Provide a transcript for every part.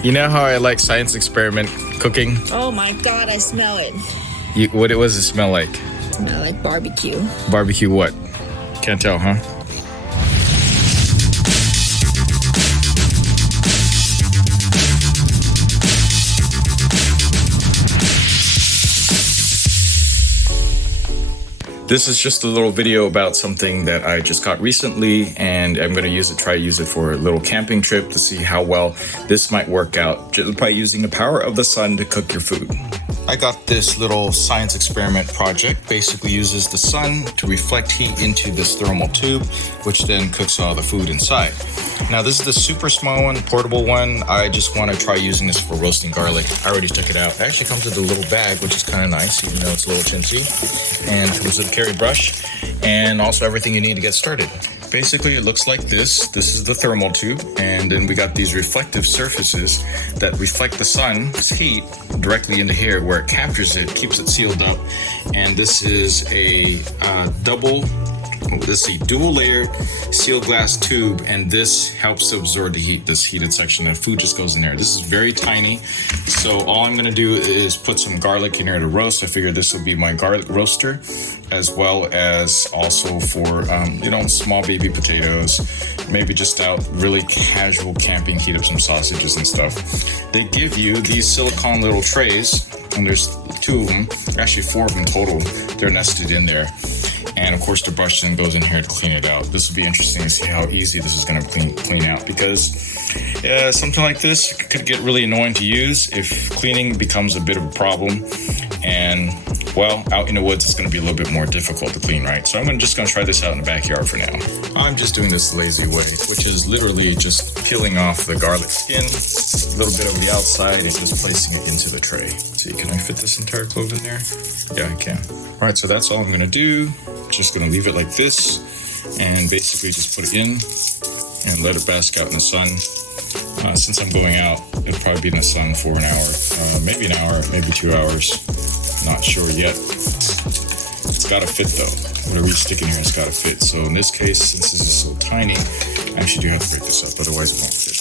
You know how I like science experiment cooking? Oh my god, I smell it. What does it smell like? Smell like barbecue. Barbecue what? Can't tell, huh? This is just a little video about something that I just got recently, and I'm going to try to use it for a little camping trip to see how well this might work out just by using the power of the sun to cook your food. I got this little science experiment project. Basically uses the sun to reflect heat into this thermal tube, which then cooks all the food inside. Now this is the super small one, portable one. I just want to try using this for roasting garlic. I already took it out. It actually comes with a little bag, which is kind of nice, even though it's a little chintzy. And comes with a carry brush and also everything you need to get started. Basically, it looks like this. This is the thermal tube, and then we got these reflective surfaces that reflect the sun's heat directly into here, where it captures it, keeps it sealed up. And this is a dual layered sealed glass tube, and this helps to absorb the heat, this heated section. The food just goes in there. This is very tiny, so all I'm gonna do is put some garlic in here to roast. I figured this will be my garlic roaster, as well as also for small baby potatoes, maybe just out really casual camping, heat up some sausages and stuff. They give you these silicone little trays, and there's 2 of them, actually 4 of them total. They're nested in there. And of course the brush then goes in here to clean it out. This will be interesting to see how easy this is going to clean out, because something like this could get really annoying to use if cleaning becomes a bit of a problem. And well, out in the woods it's going to be a little bit more difficult to clean, right? So I'm just going to try this out in the backyard for now. I'm just doing this lazy way, which is literally just peeling off the garlic skin, a little bit of the outside, and just placing it into the tray. See, can I fit this entire clove in there? Yeah, I can. All right, so that's all I'm going to do. Just going to leave it like this and basically just put it in and let it bask out in the sun. Since I'm going out, it'll probably be in the sun for an hour, maybe an hour, maybe 2 hours. Not sure yet. It's got to fit though. Whatever you stick in here, it's got to fit. So in this case, since this is so tiny, I actually do have to break this up, otherwise it won't fit.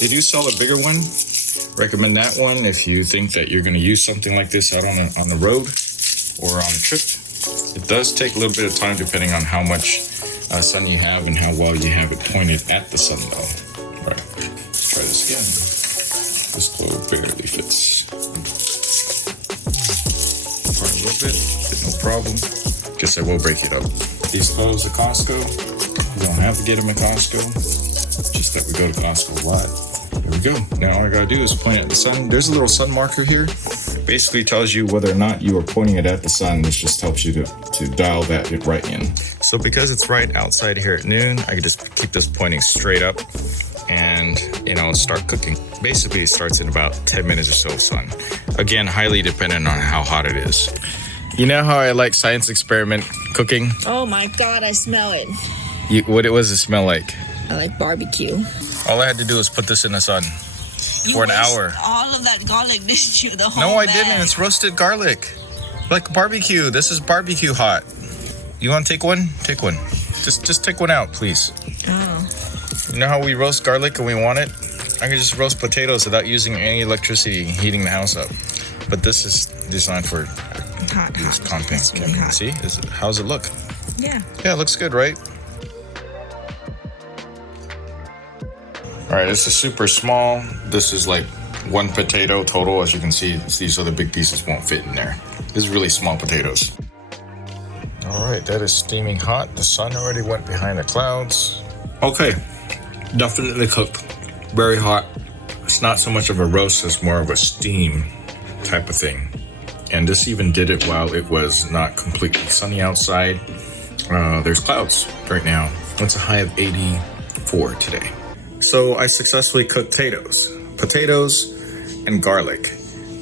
They do sell a bigger one. Recommend that one if you think that you're going to use something like this out on the road or on a trip. It does take a little bit of time depending on how much sun you have and how well you have it pointed at the sun though. All right, let's try this again. This clove barely fits. Part a little bit, but no problem. Guess I will break it up. These cloves at Costco, you don't have to get them at Costco. Just that we go to Costco a lot. There we go. Now all I gotta do is point at the sun. There's a little sun marker here. Basically tells you whether or not you are pointing it at the sun. This just helps you to dial that right in. So because it's right outside here at noon, I can just keep this pointing straight up and start cooking. Basically it starts in about 10 minutes or so of sun. Again, highly dependent on how hot it is. You know how I like science experiment cooking? Oh my god, I smell it. What does it smell like? I like barbecue. All I had to do was put this in the sun for an hour. All of that garlic, didn't you? The whole No, I bag. didn't. It's roasted garlic. Like barbecue. This is barbecue hot. You want to take one? Take one. Just take one out, please. Oh. You know how we roast garlic and we want it? I can just roast potatoes without using any electricity, heating the house up. But this is designed for Hot. camping. Really hot. See? How's it look? Yeah. Yeah, it looks good, right? All right, this is super small. This is like 1 potato total. As you can see, these other big pieces won't fit in there. This is really small potatoes. All right, that is steaming hot. The sun already went behind the clouds. Okay, definitely cooked. Very hot. It's not so much of a roast as more of a steam type of thing. And this even did it while it was not completely sunny outside. There's clouds right now. It's a high of 84 today. So I successfully cooked potatoes and garlic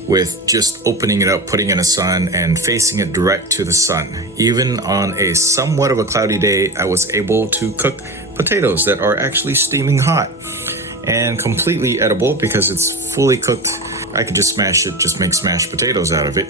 with just opening it up, putting it in the sun and facing it direct to the sun. Even on a somewhat of a cloudy day, I was able to cook potatoes that are actually steaming hot and completely edible because it's fully cooked. I could just smash it, just make smashed potatoes out of it.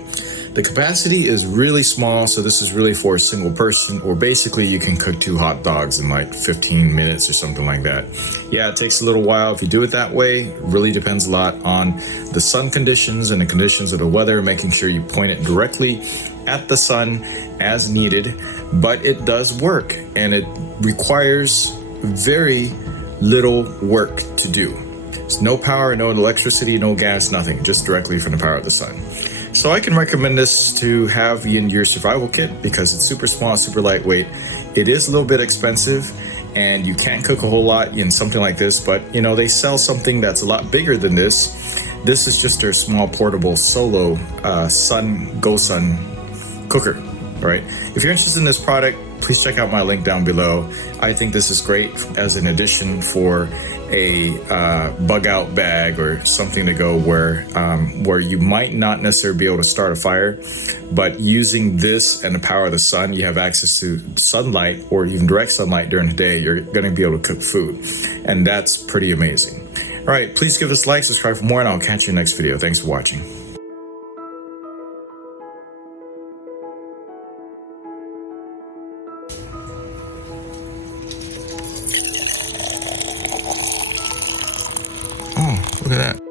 The capacity is really small, so this is really for a single person, or basically you can cook 2 hot dogs in like 15 minutes or something like that. Yeah, it takes a little while if you do it that way. It really depends a lot on the sun conditions and the conditions of the weather, making sure you point it directly at the sun as needed, but it does work and it requires very little work to do. There's no power, no electricity, no gas, nothing, just directly from the power of the sun. So I can recommend this to have in your survival kit because it's super small, super lightweight. It is a little bit expensive and you can't cook a whole lot in something like this, but you know, they sell something that's a lot bigger than this. This is just their small portable solo GoSun cooker, right? If you're interested in this product, please check out my link down below. I think this is great as an addition for a bug out bag or something to go where you might not necessarily be able to start a fire, but using this and the power of the sun, you have access to sunlight or even direct sunlight during the day. You're going to be able to cook food, and that's pretty amazing. All right, please give us a like, subscribe for more, and I'll catch you in the next video. Thanks for watching. Oh, look at that.